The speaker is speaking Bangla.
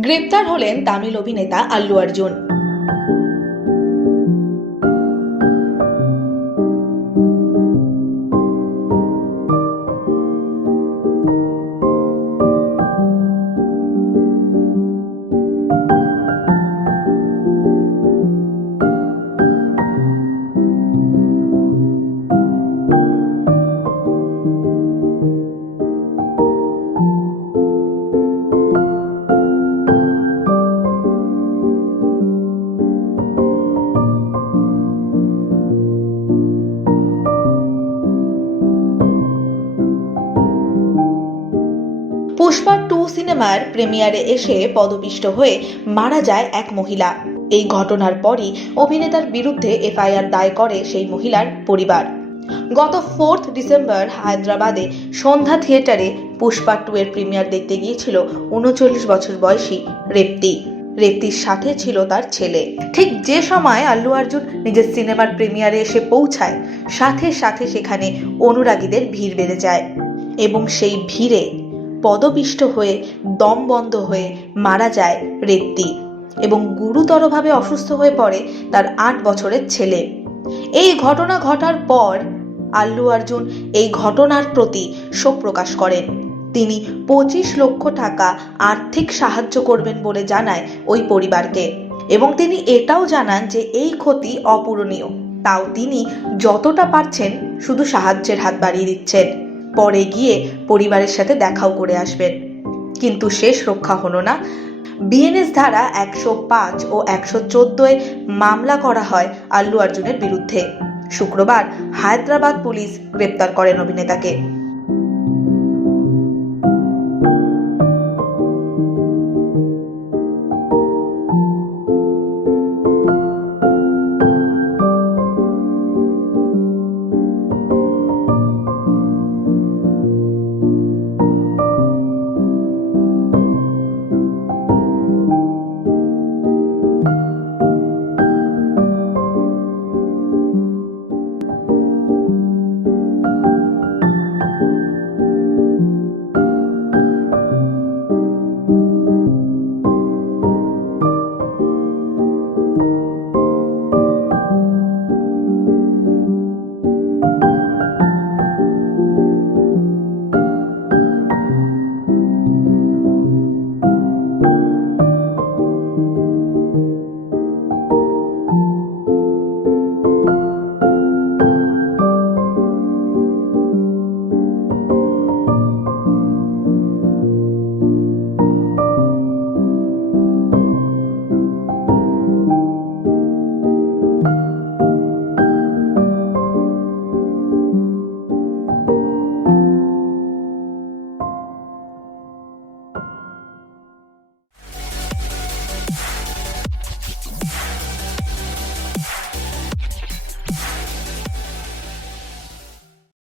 গ্রেপ্তার হলেন তামিল অভিনেতা আল্লু অর্জুন। পুষ্পা টু সিনেমার প্রিমিয়ারে এসে পদপিষ্ট হয়ে মারা যায় এক মহিলা। এই ঘটনার পরই অভিনেতার বিরুদ্ধে এফআইআর দায় করে সেই মহিলার পরিবার। গত ফোর্থ ডিসেম্বর হায়দ্রাবাদে সন্ধ্যা থিয়েটারে পুষ্পা টু এর প্রিমিয়ার দেখতে গিয়েছিল উনচল্লিশ বছর বয়সী রেপ্তি। রেপ্তির সাথে ছিল তার ছেলে। ঠিক যে সময় আল্লু অর্জুন নিজের সিনেমার প্রিমিয়ারে এসে পৌঁছায়, সাথে সাথে সেখানে অনুরাগীদের ভিড় বেড়ে যায় এবং সেই ভিড়ে পদপিষ্ট হয়ে, দম বন্ধ হয়ে মারা যায় রেপ্তি এবং গুরুতরভাবে অসুস্থ হয়ে পড়ে তার আট বছরের ছেলে। এই ঘটনা ঘটার পর আল্লু অর্জুন এই ঘটনার প্রতি শোক প্রকাশ করেন। তিনি পঁচিশ লক্ষ টাকা আর্থিক সাহায্য করবেন বলে জানায় ওই পরিবারকে এবং তিনি এটাও জানান যে এই ক্ষতি অপূরণীয়। তাও তিনি যতটা পারছেন শুধু সাহায্যের হাত বাড়িয়ে দিচ্ছেন। পরে গিয়ে পরিবারের সাথে দেখাও করে আসবেন। কিন্তু শেষ রক্ষা হলো না। বিএনএস ধারা একশো পাঁচ ও একশো চোদ্দোয় মামলা করা হয় আল্লু অর্জুনের বিরুদ্ধে। শুক্রবার হায়দ্রাবাদ পুলিশ গ্রেপ্তার করেন অভিনেতাকে। you